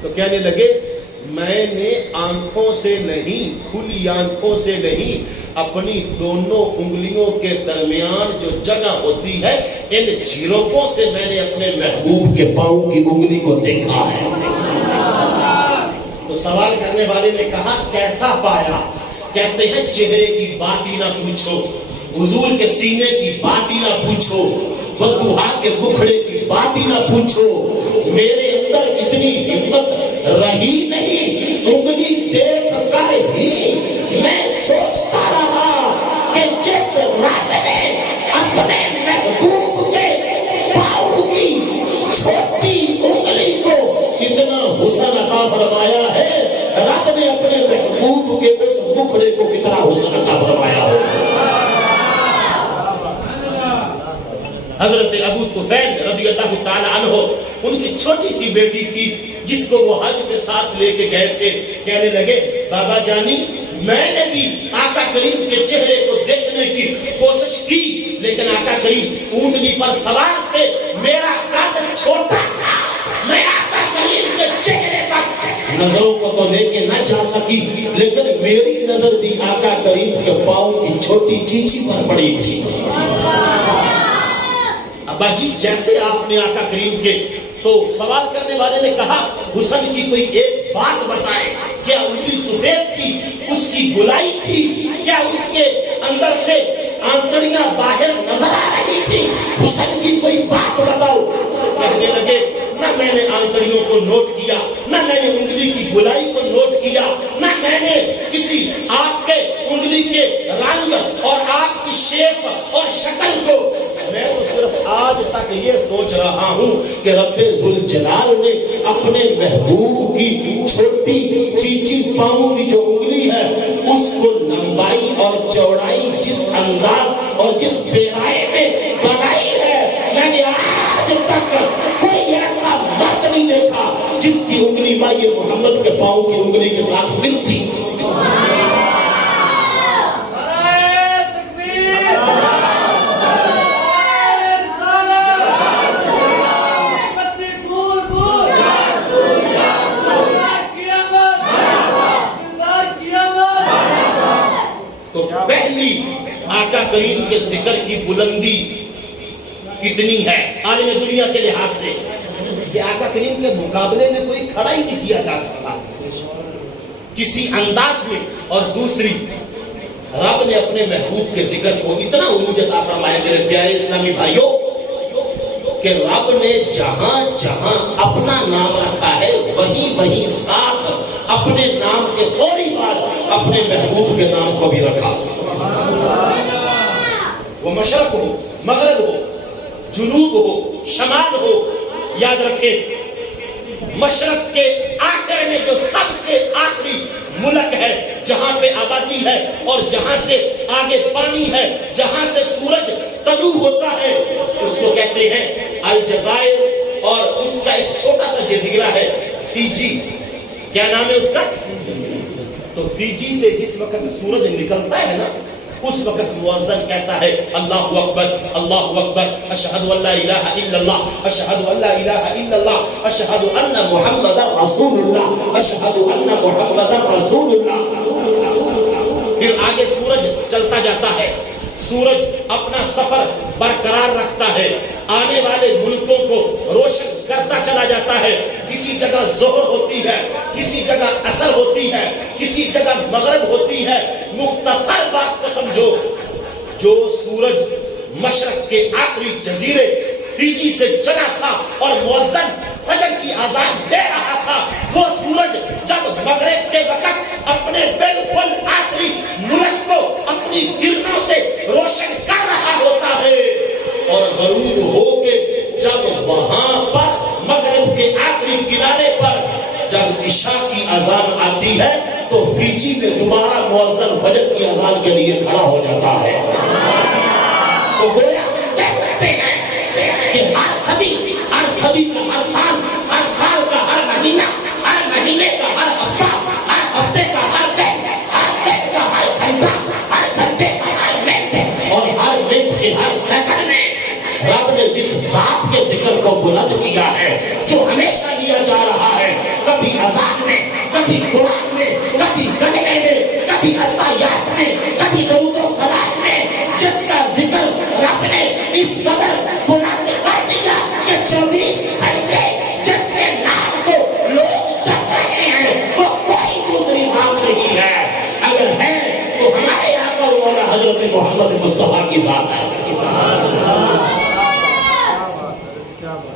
تو کہنے لگے میں نے آنکھوں سے نہیں، کھلی آنکھوں سے نہیں، اپنی دونوں انگلیوں کے درمیان جو جگہ ہوتی ہے ان جھیرکوں سے میں نے اپنے محبوب کے پاؤں کی انگلی کو دیکھا ہے۔ تو سوال کرنے والے نے کہا کیسا پایا؟ کہتے ہیں چہرے کی بات ہی نہ پوچھو، حضور کے سینے کی بات ہی نہ پوچھو، فتوحا کے مکھڑے کی بات ہی نہ پوچھو، میرے اندر اتنی ہمت رہی نہیں، انگلی دیکھ کر ہی میں سوچتا رہا کہ جس رات نے اپنے محبوب کے پاؤں کی چھوٹی انگلی کو کتنا حسن عطا فرمایا ہے، رب نے اپنے محبوب کے اس مکھڑے کو کتنا حسن عطا فرمایا ہو۔ حضرت ابو طفیل رضی اللہ تعالی عنہ، ان کی چھوٹی سی بیٹی تھی جس کو وہ حج پہ ساتھ لے کے گئے تھے، کہنے لگے بابا جانی میں نے بھی آقا کریم کے چہرے کو دیکھنے کی کوشش کی، لیکن آقا کریم اونٹنی پر سوار تھے، میرا قد چھوٹا تھا، میں آقا کریم کے چہرے پر نظروں کو تو لے کے نہ جا سکی، لیکن میری نظر بھی آقا کریم کے پاؤں کی چھوٹی چیچی پر پڑی تھی۔ ابا جی جیسے آپ نے آقا کریم کے، تو سوال کرنے والے نے کہا حسن کی کوئی ایک بات بتائے، کیا انگلی سفید تھی، اس کی گلائی تھی، کیا اس کے اندر سے آنتڑیاں باہر نظر آ رہی تھی، حسن کی کوئی بات بتاؤ۔ کہنے لگے نہ میں نے آنتڑیوں کو نوٹ کیا، نہ میں نے انگلی کی گلائی کو نوٹ کیا، نہ میں نے کسی آپ کے انگلی کے رنگ اور آپ کی شیپ اور شکل کو، میں تو صرف آج تک یہ سوچ رہا ہوں کہ رب ذوالجلال نے اپنے محبوب کی چھوٹی چیچی پاؤں کی جو انگلی ہے اس کو لمبائی اور چوڑائی جس انداز اور جس پیرائے میں بنائی ہے، میں نے آج تک کوئی ایسا مرد نہیں دیکھا جس کی انگلی مائے محمد کے پاؤں کی انگلی کے ساتھ ملتی۔ آقا کریم کے ذکر کی بلندی کتنی ہے عالم دنیا کے لحاظ سے کہ آقا کریم کے مقابلے میں کوئی کھڑا ہی نہیں کیا جا سکتا۔ کسی انداز میں، اور دوسری رب نے اپنے محبوب کے ذکر کو اتنا عروج عطا فرمایا میرے پیارے اسلامی بھائیوں کہ رب نے جہاں جہاں اپنا نام رکھا ہے وہیں وہیں ساتھ اپنے نام کے فوری بعد اپنے محبوب کے نام کو بھی رکھا. وہ مشرق ہو، مغرب ہو، جنوب ہو، شمال ہو، یاد رکھیں مشرق کے آخر میں جو سب سے آخری ملک ہے جہاں پہ آبادی ہے اور جہاں سے آگے پانی ہے، جہاں سے سورج طلوع ہوتا ہے، اس کو کہتے ہیں الجزائر، اور اس کا ایک چھوٹا سا جزیرہ ہے فیجی. کیا نام ہے اس کا؟ تو فیجی سے جس وقت سورج نکلتا ہے نا اس وقت مؤذن کہتا ہے اللہ اکبر اللہ اکبر اشہد ان لا الہ الا اللہ اشہد ان لا الہ الا اللہ اشہد ان محمد رسول اللہ اشہد ان محمد رسول اللہ. پھر آگے سورج چلتا جاتا ہے، سورج اپنا سفر برقرار رکھتا ہے، آنے والے ملکوں کو روشن کرتا چلا جاتا ہے. کسی جگہ ظہر ہوتی ہے، کسی جگہ عصر ہوتی ہے، کسی جگہ مغرب ہوتی ہے. مختصر بات کو سمجھو، جو سورج مشرق کے آخری جزیرے فیجی سے چلا تھا اور مؤذن فجر کی اذان دے رہا تھا، وہ سورج جب مغرب کے وقت اپنے بالکل آخری ملک کو اپنی کرنوں سے روشن کر رہا ہوتا ہے اور غروب ہو کے جب وہاں پر مغرب کے آخری کنارے پر جب عشاء کی اذان آتی ہے تو فیجی میں دوبارہ مؤذن فجر کی اذان کے لیے کھڑا ہو جاتا ہے. تو گویا ہم کہہ سکتے ہیں کہ ہر صدی کا ہر سال کا ہر مہینے کا ہر ہفتے کا ہر دن کا ہر گھنٹے کا ہر منٹ اور ہر منٹ کے ہر سیکنڈ میں رب نے جس ذات کے ذکر کو بلند کیا ہے، جو ہمیشہ لیا جا رہا ہے، کبھی اذان میں، کبھی قرآن میں، کبھی کلمے میں، کبھی عطایات میں، کبھی درود و سلام میں، جس کا ذکر رب نے اس قدر بلند کر دیا کہ 24 گھنٹے جس کے نام کو لوگ جپ رہے ہیں وہ کوئی دوسری ذات نہیں ہے. اگر ہے تو ہمارے آقا و مولا حضرت محمد مصطفیٰ کی ذات ہے.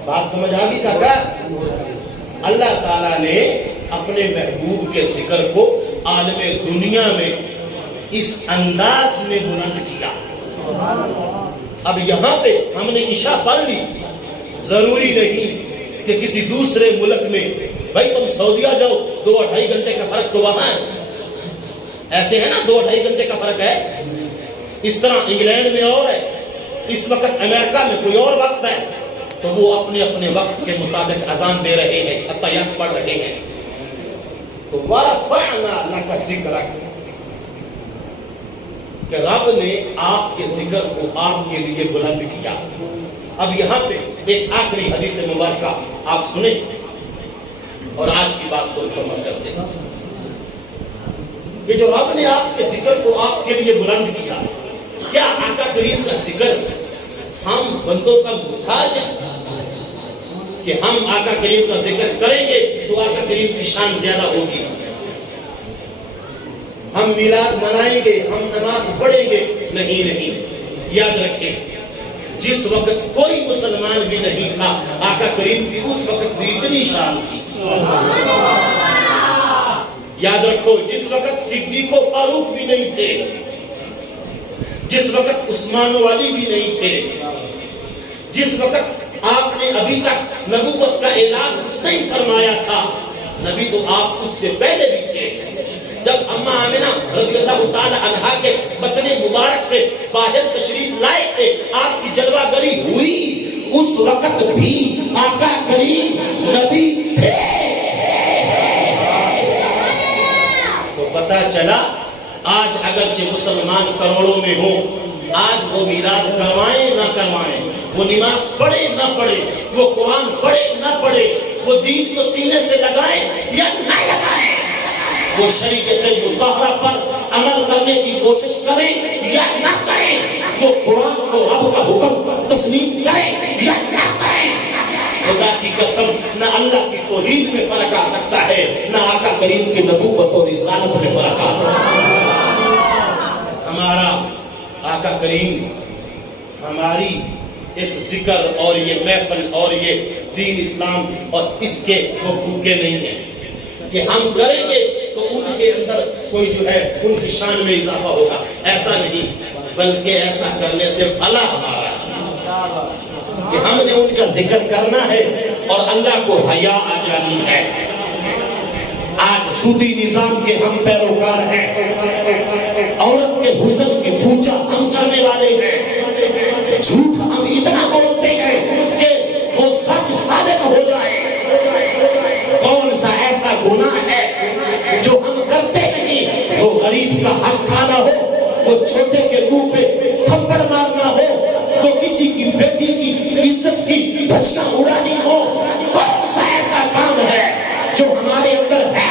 بات سمجھ آ گئی کاکا؟ اللہ تعالیٰ نے اپنے محبوب کے ذکر کو عالم دنیا میں اس انداز میں بلند کیا. اب یہاں پہ ہم نے عشاء پڑھ لی، ضروری نہیں کہ کسی دوسرے ملک میں، بھائی تم سعودیہ جاؤ 2-2.5 گھنٹے کا فرق تو وہاں ہے، ایسے ہے نا 2-2.5 گھنٹے کا فرق ہے. اس طرح انگلینڈ میں اور ہے، اس وقت امریکہ میں کوئی اور وقت ہے، تو وہ اپنے اپنے وقت کے مطابق اذان دے رہے ہیں، عطیات پڑھ رہے ہیں. تو وَرَفَعْنَا لَكَ ذِكْرَكَ کہ رب نے آپ کے ذکر کو آپ کے لیے بلند کیا. اب یہاں پہ ایک آخری حدیث مبارکہ آپ سنیں اور آج کی بات کو مکمل کر دیں کہ جو رب نے آپ کے ذکر کو آپ کے لیے بلند کیا، کیا آقا کریم کا ذکر ہم بندوں کا محتاج ہے کہ ہم آقا کریم کا ذکر کریں گے تو آقا کریم کی شان زیادہ ہوگی؟ ہم میلاد منائیں گے، ہم نماز پڑھیں گے؟ نہیں. یاد رکھیں جس وقت کوئی مسلمان بھی نہیں تھا آقا کریم کی اس وقت بھی اتنی شان تھی. یاد رکھو جس وقت صدیق و فاروق بھی نہیں تھے، جس وقت عثمان و علی بھی نہیں تھے، جس وقت آپ نے ابھی تک نبوت کا اعلان نہیں فرمایا تھا، نبی تو آپ اس سے پہلے بھی تھے. جب اماں آمنہ رضی اللہ تعالی عنہا کے بطن مبارک سے باہر تشریف لائے تھے، آپ کی جلوہ گری ہوئی، اس وقت بھی آقا کریم نبی تھے. تو پتہ چلا آج اگرچہ مسلمان کروڑوں میں ہوں، آج وہ میلاد کروائیں نہ کروائیں، وہ نماز پڑھے نہ پڑھے، وہ قرآن پڑھے نہ پڑھے، وہ دین کو سینے سے لگائیں یا نہ لگائیں، وہ شریعت مطہرہ پر عمل کرنے کی کوشش کریں یا نہ کریں، وہ قرآن کو رب کا حکم تسلیم کریں یا نہ کریں، خدا کی قسم نہ اللہ کی توحید توحید میں فرق آ سکتا ہے، نہ آقا کریم کی نبوت اور رسالت میں فرق آ سکتا ہے۔ ہمارا آقا کریم ہماری اس ذکر اور یہ محفل اور یہ دین اسلام اور اس کے وہ بھوکے نہیں ہیں کہ ہم کریں گے تو ان کے اندر کوئی جو ہے ان کی شان میں اضافہ ہوگا، ایسا نہیں، بلکہ ایسا کرنے سے بھلا ہمارا ہے کہ ہم نے ان کا ذکر کرنا ہے اور اللہ کو حیا آ جانی ہے۔ آج سودی نظام کے ہم پیروکار ہیں، عورت کے حسن کی پوجا ہم کرنے والے ہیں، جھوٹ ہم اتنا بولتے ہیں کہ وہ سچ ثابت ہو جائے۔ کون سا ایسا گناہ ہے جو ہم کرتے نہیں؟ وہ غریب کا حق کھانا ہو، وہ چھوٹے کے منہ پہ تھپڑ مارنا ہو، وہ کسی کی بیٹی کی عزت کی دھچکا اڑانی ہو، کون سا ایسا کام ہے جو ہمارے اندر ہے؟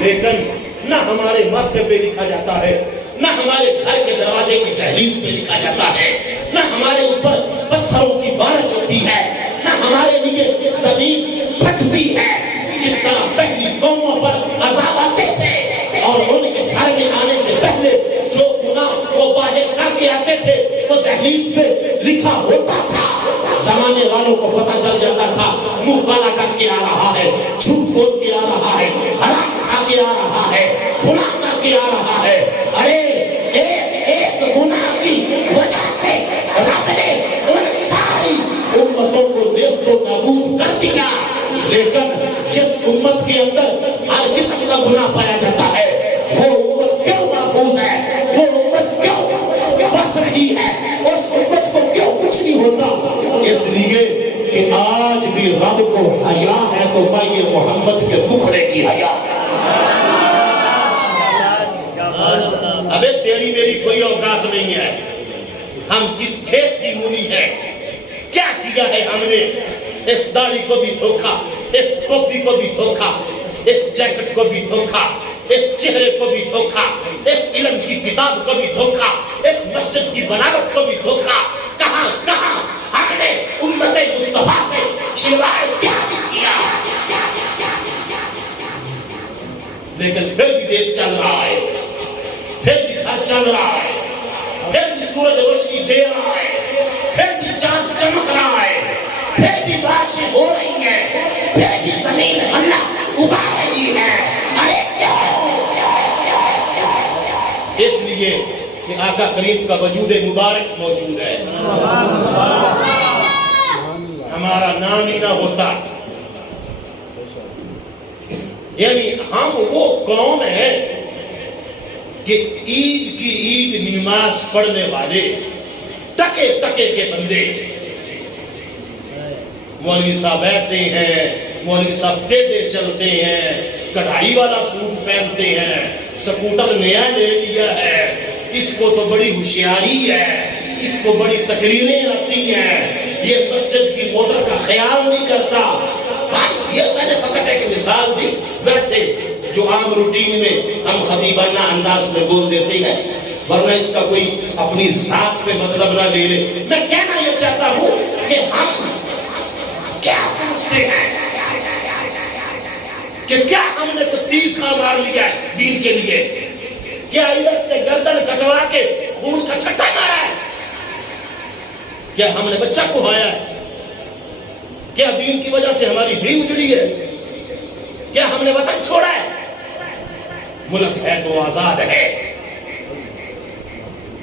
لیکن نہ ہمارے ماتھے پہ لکھا جاتا ہے، نہ ہمارے گھر کے دروازے کی دہلیز پہ لکھا جاتا ہے، نہ ہمارے اوپر پتھروں کی بارش ہوتی ہے، نہ ہمارے لیے زمین پھٹتی ہے۔ جس طرح پہلی قوموں پر عذاب آتے تھے اور ان کے گھر میں آنے سے پہلے جو گناہ وہ باہر کر کے آتے تھے وہ دہلیز پہ لکھا ہوتا تھا، زمانے والوں کو پتہ چل جاتا تھا منہ کالا کر کے آ رہا ہے، جھوٹ بول کے آ رہا ہے، حرام کھا کے آ رہا ہے، فلاں کر کے آ رہا ہے۔ ارے ایک گناہ کی وجہ سے رب نے ان ساری امتوں کو نیست و نابود کر دیا، لیکن جس امت کے اندر ہر قسم کا گناہ پایا جاتا ہے وہ امت کیوں محفوظ ہے؟ وہ امت کیوں بس رہی ہے؟ اس امت کو کیوں کچھ نہیں ہوتا؟ اس لیے کہ آج بھی رب کو حیا ہے تو بھائی محمد کے دکھڑے کی حیا ہے۔ ابے تیری میری کوئی اوقات نہیں ہے، ہم کس کھیت کی مولی ہے؟ کیا کیا ہے ہم نے؟ اس داڑھی کو بھی دھوکا، اس ٹوپی کو بھی دھوکا، اس جیکٹ کو بھی دھوکا، اس چہرے کو بھی دھوکا، اس علم کی کتاب کو بھی دھوکا، اس مسجد کی بناوٹ کو بھی دھوکا۔ کہاں کہاں ہم نے امت مصطفیٰ سے کھلواڑ کیا کیا؟ لیکن پھر بھی دیش چل رہا ہے، پھر بھی گھر چل رہا ہے، پھر بھی سورج روشنی دے رہا ہے، پھر بھی چاند چمک رہا ہے، پھر بھی بارشیں ہو رہی ہیں، پھر بھی زمین ہلا اگا رہی ہے۔ ارے کیوں؟ اس لیے کہ آقا کریم کا وجود مبارک موجود ہے۔ ہمارا نام ہی نہ ہوتا، یعنی ہم وہ قوم ہے کہ عید کی عید نماز پڑھنے والے ٹکے ٹکے کے بندے، مولوی صاحب ایسے ہیں، مولوی صاحب ٹیڑھے چلتے ہیں، کڑھائی والا سوٹ پہنتے ہیں، سکوٹر نیا لے لیا ہے، اس کو تو بڑی ہوشیاری ہے، اس کو بڑی تقریریں آتی ہیں، یہ مسجد کی موٹر کا خیال نہیں کرتا۔ یہ میں نے فقط ایک مثال دی، ویسے جو عام روٹین میں ہم خطیبانہ انداز میں بول دیتے ہیں، ورنہ اس کا کوئی اپنی ذات پہ مطلب نہ لے لے۔ میں کہنا یہ چاہتا ہوں کہ ہم کیا سمجھتے ہیں کہ کیا ہم نے تو تیر کھا مار لیا ہے دین کے لیے؟ کیا ادھر سے گردن کٹوا کے خون کا چھٹا مارا ہے؟ کیا ہم نے بچہ کھوایا ہے؟ کیا دین کی وجہ سے ہماری بھی اجڑی ہے؟ کیا ہم نے وطن چھوڑا ہے؟ ملک ہے تو آزاد ہے،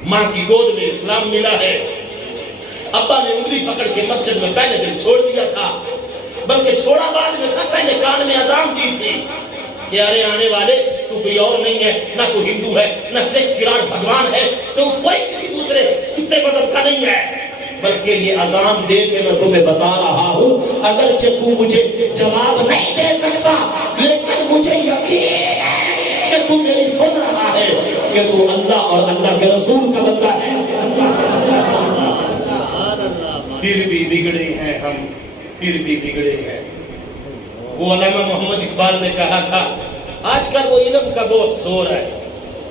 ماں کی گود میں اسلام ملا ہے، ابا نے انگلی پکڑ کے مسجد میں پہلے دن چھوڑ دیا تھا، بلکہ چھوڑا بعد میں تھا، پہلے کان میں اذان دی تھی کہ ارے آنے والے تو کوئی اور نہیں ہے، نہ کوئی ہندو ہے، نہ سکھ کراڑ بھگوان ہے، تو کوئی کسی دوسرے کتے مذہب کا نہیں ہے، بلکہ یہ اذان دے کے میں تمہیں بتا رہا ہوں، اگرچہ تو مجھے جواب نہیں دے سکتا لیکن مجھے یقین ہے کہ تو میری سن رہا ہے کہ تو اللہ اور اللہ کے رسول کا بندہ ہے۔ پھر بھی بگڑے ہیں ہم، پھر بھی بگڑے ہیں۔ وہ علامہ محمد اقبال نے کہا تھا، آج کل وہ علم کا بہت زور ہے،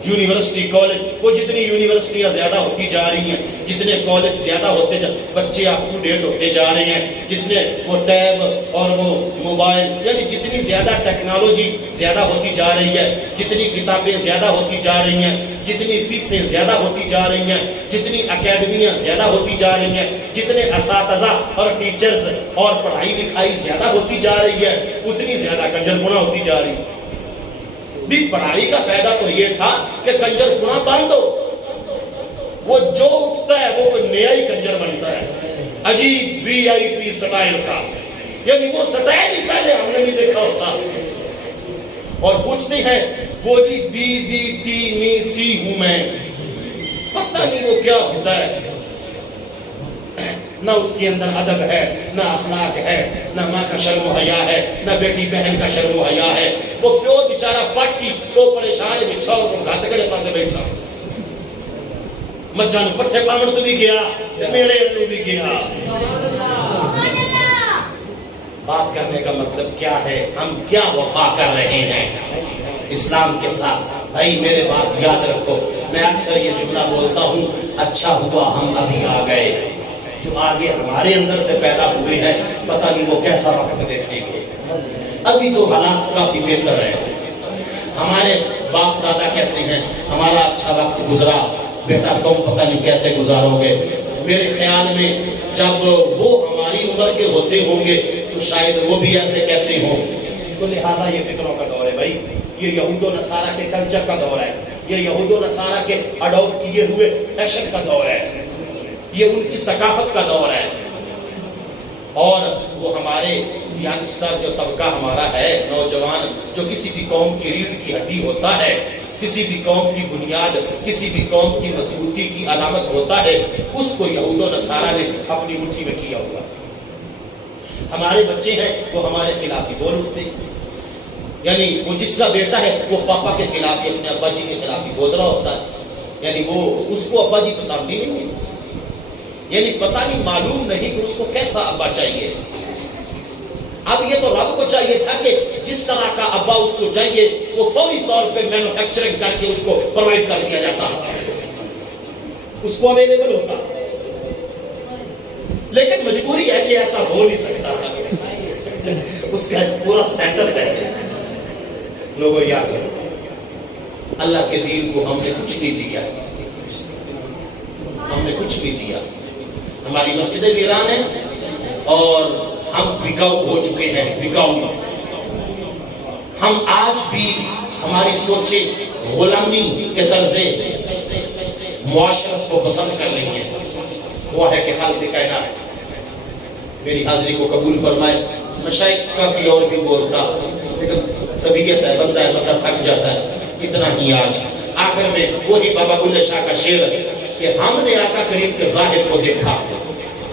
یونیورسٹی کالج، وہ جتنی یونیورسٹیاں زیادہ ہوتی جا رہی ہیں، جتنے کالج زیادہ ہوتے بچے اپ ٹو ڈیٹ ہوتے جا رہے ہیں، جتنے وہ ٹیب اور وہ موبائل، یعنی جتنی زیادہ ٹیکنالوجی زیادہ ہوتی جا رہی ہے، جتنی کتابیں زیادہ ہوتی جا رہی ہیں، جتنی فیسیں زیادہ ہوتی جا رہی ہیں، جتنی اکیڈمیاں زیادہ ہوتی جا رہی ہیں، جتنے اساتذہ اور ٹیچرز اور پڑھائی لکھائی زیادہ ہوتی جا رہی ہے، اتنی زیادہ کنجر پنا ہوتی جا رہی ہے۔ بھی پڑھائی کا فائدہ تو یہ تھا کہ کنجر پنا بند ہو، وہ جو اٹھتا ہے وہ کوئی نیا ہی کنجر بنتا ہے، عجیب وی آئی پی سٹائل کا، یعنی وہ سٹائل ہی پہلے ہم نے نہیں دیکھا ہوتا۔ اور پوچھتے ہیں وہ جی بی بی ٹی می سی ہوں میں، پتہ نہیں وہ کیا ہوتا ہے، نہ اس کے اندر ادب ہے، نہ اخلاق ہے، نہ ماں کا شرم و حیا ہے، نہ بیٹی بہن کا شرم و حیا ہے۔ وہ پیو بیچارہ پٹھی وہ پریشان ہے، بچھا وہ گھات کڑے پاسے بیٹھا، مجھا نو پٹھے پامن تو بھی گیا میرے انو بھی گیا۔ بات کرنے کا مطلب کیا ہے، ہم کیا وفا کر رہے ہیں اسلام کے ساتھ؟ بھائی میرے بات یاد رکھو، میں اکثر یہ جملہ بولتا ہوں، اچھا ہوا ہم ابھی آ گئے، جو آگے ہمارے اندر سے پیدا ہوئے ہیں پتہ نہیں وہ کیسا وقت دیکھیں گے۔ ابھی تو حالات کافی بہتر ہیں، ہمارے باپ دادا کہتے ہیں ہمارا اچھا وقت گزرا، بیٹا تم پتہ نہیں کیسے گزارو گے۔ میرے خیال میں جب وہ ہماری عمر کے ہوتے ہوں گے تو شاید وہ بھی ایسے کہتے ہوں۔ تو لہٰذا یہ فکروں کا دور ہے بھائی، یہ یہود و نصارہ کے کلچر کا دور ہے، یہ یہود و نصارہ کے اڈاپٹ کیے ہوئے فیشن کا دور ہے، یہ ان کی ثقافت کا دور ہے۔ اور وہ ہمارے یانگسٹر جو طبقہ ہمارا ہے، نوجوان جو کسی بھی قوم کی ریڑھ کی ہڈی ہوتا ہے، کسی بھی قوم کی بنیاد، کسی بھی قوم کی مضبوطی کی علامت ہوتا ہے، اس کو یہود و نصارہ نے اپنی مٹھی میں کیا ہوا۔ ہمارے بچے ہیں وہ ہمارے خلاف ہی بول اٹھتے، یعنی وہ جس کا بیٹا ہے وہ پاپا کے خلاف ہی، اپنے ابا جی کے خلاف ہی بول رہا ہوتا ہے، یعنی وہ اس کو ابا جی پسند ہی نہیں ہے، یعنی پتہ نہیں معلوم نہیں کہ اس کو کیسا ابا چاہیے۔ اب یہ تو رب کو چاہیے تھا کہ جس طرح کا ابا اس کو چاہیے وہ فوری طور پہ مینوفیکچرنگ کر کے اس کو پرووائڈ کر دیا جاتا، اس کو اویلیبل ہوتا، لیکن مجبوری ہے کہ ایسا ہو نہیں سکتا، اس کا پورا سیٹ اپ ہے۔ لوگوں یاد رکھو، اللہ کے دین کو ہم نے کچھ نہیں دیا، ہم نے کچھ نہیں دیا، ہماری مسجدیں ویران ہیں اور ہم بکاؤ ہو چکے ہیں، بکاؤ۔ ہم آج بھی ہماری سوچیں غلامی کے طرز معاشرت کو پسند کر رہی ہیں۔ وہ ہے کہ خالق کائنات میری حاضری کو قبول فرمائے۔ میں شاید کافی اور بھی بولتا، لیکن طبیعت ہے، بندہ ہے، مطلب تھک جاتا ہے، اتنا ہی آج۔ آخر میں وہی بابا بلے شاہ کا شعر کہ ہم نے آقا کریم کے ظاہر کو دیکھا،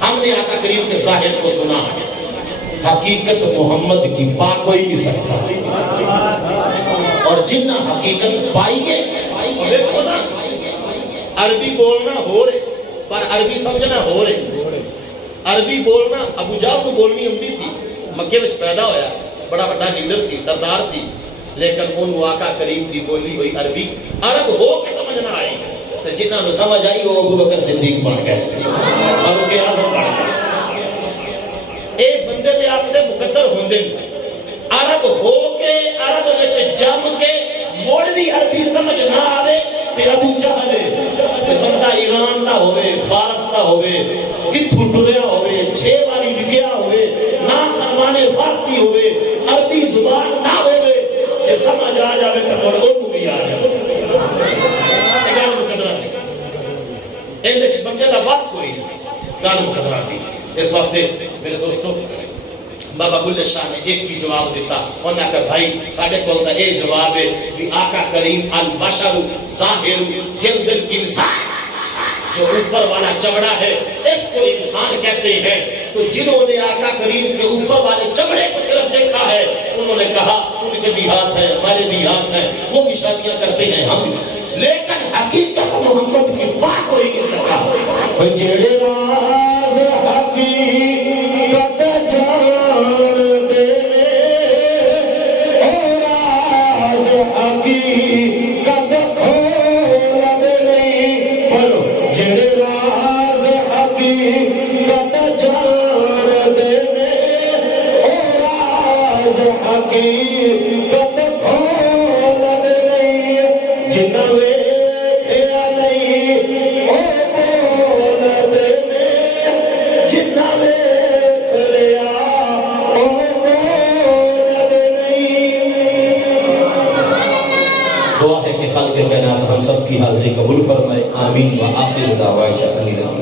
ہم نے آقا کریم کے ظاہر کو سنا، حقیقت محمد کی پا کوئی نہیں سکتا، اور جنہ حقیقت پائی ہے۔ دیکھو نا، عربی بولنا ہو رہے پر عربی سمجھنا ہو رہے، عربی بولنا ابو جہل کو بولنی آندی سی، مکے وچ پیدا ہویا، بڑا بڑا لیڈر سی، سردار سی، لیکن ان آقا کریم کی بولی ہوئی عربی عرب ہو کے سمجھنا آئی، تو جنہ نو سمجھ آئی وہ ابو بکر صدیق بن گئے، فاروق اعظم بن گئے۔ ایک بندے دے آپ دے مقدر ہوندے، عرب ہو کے عرب وچ جم کے موڑ دی عربی سمجھ نہ آوے تے ابو جہل تے بندہ ایران دا ہوئے، فارس دا ہوئے، کتھوں ٹریا ہوئے، 6 واری وکیا ہوئے، نہ سلمان فارسی ہوئے، عربی زبان نہ ہوئے، کہ سمجھ آ جاوے تے موڑ اونوں بھی آ جاوے۔ گل مقدرات اندے وچ بندے دا بس کوئی گل مقدرات دی۔ اس واسطے میرے دوستو بابا بلے شاہ نے ایک ہی جواب دیتا، انہوں نے کہا بھائی ساڑھے کول دا ایک جواب ہے کہ آقا کریم البشر ظاہر جلد الانسان، جو اوپر والا چمڑا ہے اس کو انسان کہتے ہیں۔ تو جنہوں نے آقا کریم کے اوپر والے چمڑے کو صرف دیکھا ہے انہوں نے کہا ان کے بھی ہاتھ ہیں، ہمارے بھی ہاتھ ہیں، وہ بھی شادیاں کرتے ہیں ہم، لیکن حقیقت محمد کی بات کوئی نہیں سکا۔ جڑے راز حقیقت جان دے اور راز حقیقت کھو جنہ ویکھیا نہیں او بولد نے جنہ ویکھ لیا او بولد نہیں۔ دعا ہے کہ خالق کائنات ہم سب کی حاضری قبول فرمائے، آمین۔ وآخر دعوانا